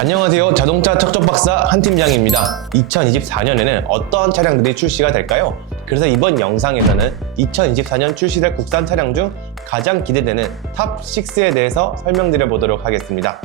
안녕하세요. 자동차 척척 박사 한 팀장입니다. 2024년에는 어떠한 차량들이 출시가 될까요? 그래서 이번 영상에서는 2024년 출시될 국산 차량 중 가장 기대되는 탑 6에 대해서 설명드려 보도록 하겠습니다.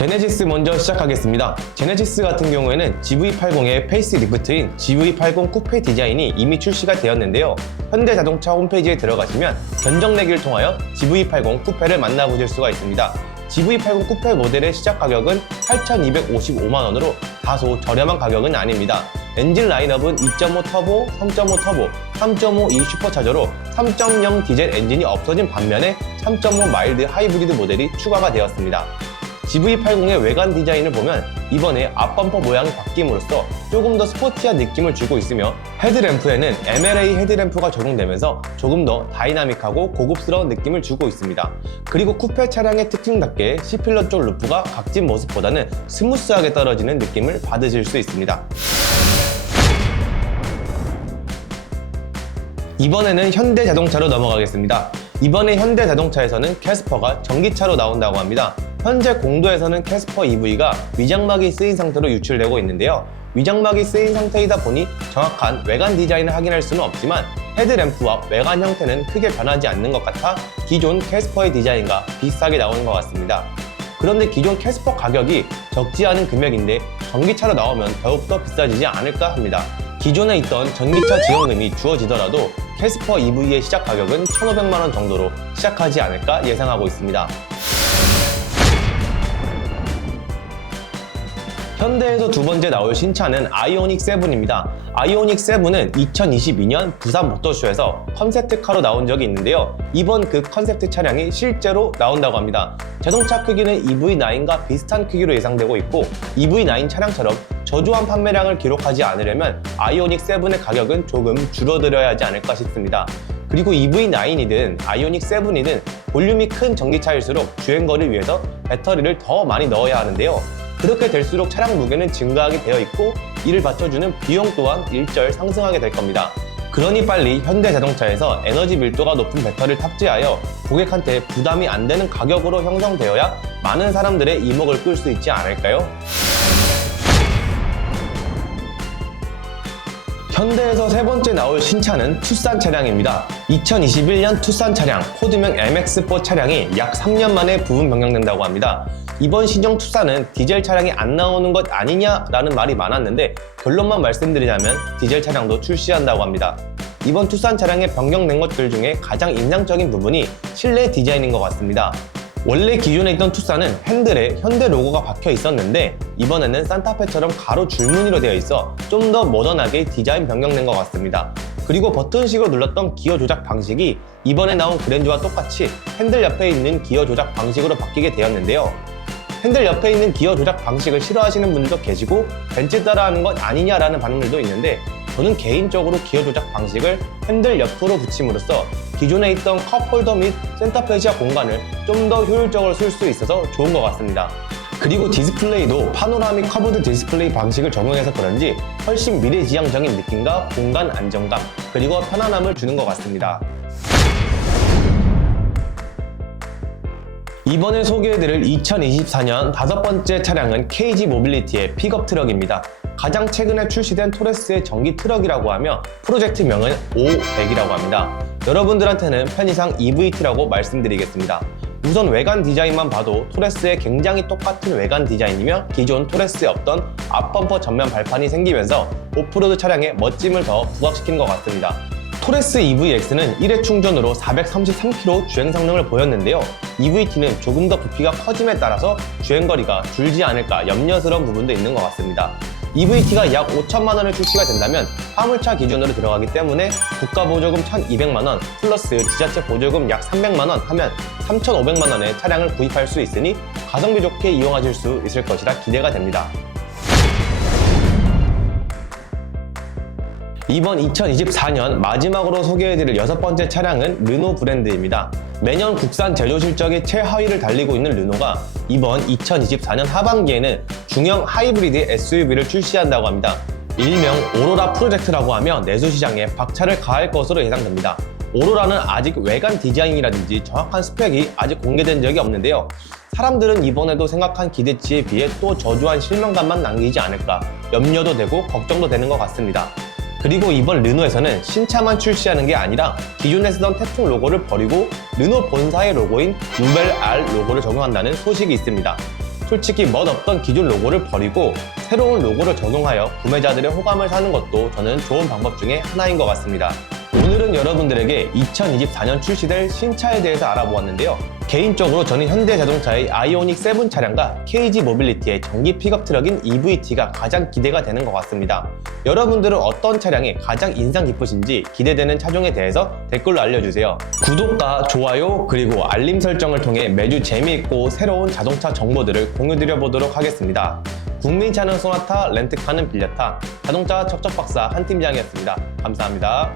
제네시스 먼저 시작하겠습니다. 제네시스 같은 경우에는 GV80의 페이스 리프트인 GV80 쿠페 디자인이 이미 출시가 되었는데요. 현대자동차 홈페이지에 들어가시면 견적 내기를 통하여 GV80 쿠페를 만나보실 수가 있습니다. GV80 쿠페 모델의 시작 가격은 8,255만원으로 다소 저렴한 가격은 아닙니다. 엔진 라인업은 2.5 터보, 3.5 터보, 3.5 E 슈퍼차저로 3.0 디젤 엔진이 없어진 반면에 3.5 마일드 하이브리드 모델이 추가가 되었습니다. GV80의 외관 디자인을 보면 이번에 앞범퍼 모양이 바뀜으로써 조금 더 스포티한 느낌을 주고 있으며 헤드램프에는 MLA 헤드램프가 적용되면서 조금 더 다이나믹하고 고급스러운 느낌을 주고 있습니다. 그리고 쿠페 차량의 특징답게 C필러 쪽 루프가 각진 모습보다는 스무스하게 떨어지는 느낌을 받으실 수 있습니다. 이번에는 현대자동차로 넘어가겠습니다. 이번에 현대자동차에서는 캐스퍼가 전기차로 나온다고 합니다. 현재 공도에서는 캐스퍼 EV가 위장막이 쓰인 상태로 유출되고 있는데요. 위장막이 쓰인 상태이다 보니 정확한 외관 디자인을 확인할 수는 없지만 헤드램프와 외관 형태는 크게 변하지 않는 것 같아 기존 캐스퍼의 디자인과 비슷하게 나오는 것 같습니다. 그런데 기존 캐스퍼 가격이 적지 않은 금액인데 전기차로 나오면 더욱더 비싸지지 않을까 합니다. 기존에 있던 전기차 지원금이 주어지더라도 캐스퍼 EV의 시작 가격은 1,500만원 정도로 시작하지 않을까 예상하고 있습니다. 현대에서 두 번째 나올 신차는 아이오닉 7입니다. 아이오닉 7은 2022년 부산 모터쇼에서 컨셉트카로 나온 적이 있는데요. 이번 그 컨셉트 차량이 실제로 나온다고 합니다. 자동차 크기는 EV9과 비슷한 크기로 예상되고 있고 EV9 차량처럼 저조한 판매량을 기록하지 않으려면 아이오닉 7의 가격은 조금 줄어들어야 하지 않을까 싶습니다. 그리고 EV9이든 아이오닉 7이든 볼륨이 큰 전기차일수록 주행거리를 위해서 배터리를 더 많이 넣어야 하는데요. 그렇게 될수록 차량 무게는 증가하게 되어 있고 이를 받쳐주는 비용 또한 일절 상승하게 될 겁니다. 그러니 빨리 현대자동차에서 에너지 밀도가 높은 배터리를 탑재하여 고객한테 부담이 안 되는 가격으로 형성되어야 많은 사람들의 이목을 끌 수 있지 않을까요? 현대에서 세 번째 나올 신차는 투싼 차량입니다. 2021년 투싼 차량 코드명 MX4 차량이 약 3년 만에 부분 변경된다고 합니다. 이번 신형 투싼은 디젤 차량이 안 나오는 것 아니냐라는 말이 많았는데 결론만 말씀드리자면 디젤 차량도 출시한다고 합니다. 이번 투싼 차량에 변경된 것들 중에 가장 인상적인 부분이 실내 디자인인 것 같습니다. 원래 기존에 있던 투싼은 핸들에 현대 로고가 박혀 있었는데 이번에는 산타페처럼 가로 줄무늬로 되어 있어 좀 더 모던하게 디자인 변경된 것 같습니다. 그리고 버튼식으로 눌렀던 기어 조작 방식이 이번에 나온 그랜저와 똑같이 핸들 옆에 있는 기어 조작 방식으로 바뀌게 되었는데요. 핸들 옆에 있는 기어 조작 방식을 싫어하시는 분들도 계시고 벤츠 따라하는 것 아니냐라는 반응들도 있는데 저는 개인적으로 기어 조작 방식을 핸들 옆으로 붙임으로써 기존에 있던 컵홀더 및 센터 페시아 공간을 좀 더 효율적으로 쓸 수 있어서 좋은 것 같습니다. 그리고 디스플레이도 파노라믹 커브드 디스플레이 방식을 적용해서 그런지 훨씬 미래지향적인 느낌과 공간 안정감 그리고 편안함을 주는 것 같습니다. 이번에 소개해드릴 2024년 다섯 번째 차량은 KG 모빌리티의 픽업 트럭입니다. 가장 최근에 출시된 토레스의 전기 트럭이라고 하며 프로젝트명은 500이라고 합니다. 여러분들한테는 편의상 EVT라고 말씀드리겠습니다. 우선 외관 디자인만 봐도 토레스의 굉장히 똑같은 외관 디자인이며 기존 토레스에 없던 앞범퍼 전면 발판이 생기면서 오프로드 차량의 멋짐을 더 부각시킨 것 같습니다. 토레스 EVX는 1회 충전으로 433km 주행 성능을 보였는데요. EVT는 조금 더 부피가 커짐에 따라서 주행거리가 줄지 않을까 염려스러운 부분도 있는 것 같습니다. EVT가 약 5천만 원에 출시가 된다면 화물차 기준으로 들어가기 때문에 국가 보조금 1,200만 원 플러스 지자체 보조금 약 300만 원 하면 3,500만 원의 차량을 구입할 수 있으니 가성비 좋게 이용하실 수 있을 것이라 기대가 됩니다. 이번 2024년 마지막으로 소개해드릴 여섯 번째 차량은 르노 브랜드입니다. 매년 국산 제조 실적의 최하위를 달리고 있는 르노가 이번 2024년 하반기에는 중형 하이브리드 SUV를 출시한다고 합니다. 일명 오로라 프로젝트라고 하며 내수 시장에 박차를 가할 것으로 예상됩니다. 오로라는 아직 외관 디자인이라든지 정확한 스펙이 아직 공개된 적이 없는데요. 사람들은 이번에도 생각한 기대치에 비해 또 저조한 실망감만 남기지 않을까 염려도 되고 걱정도 되는 것 같습니다. 그리고 이번 르노에서는 신차만 출시하는 게 아니라 기존에 쓰던 태풍 로고를 버리고 르노 본사의 로고인 루벨 R 로고를 적용한다는 소식이 있습니다. 솔직히 멋없던 기존 로고를 버리고 새로운 로고를 적용하여 구매자들의 호감을 사는 것도 저는 좋은 방법 중에 하나인 것 같습니다. 오늘은 여러분들에게 2024년 출시될 신차에 대해서 알아보았는데요. 개인적으로 저는 현대자동차의 아이오닉 7 차량과 KG 모빌리티의 전기 픽업 트럭인 EVT가 가장 기대가 되는 것 같습니다. 여러분들은 어떤 차량이 가장 인상 깊으신지 기대되는 차종에 대해서 댓글로 알려주세요. 구독과 좋아요 그리고 알림 설정을 통해 매주 재미있고 새로운 자동차 정보들을 공유드려 보도록 하겠습니다. 국민차는 소나타, 렌트카는 빌려타, 자동차 척척박사 한 팀장이었습니다. 감사합니다.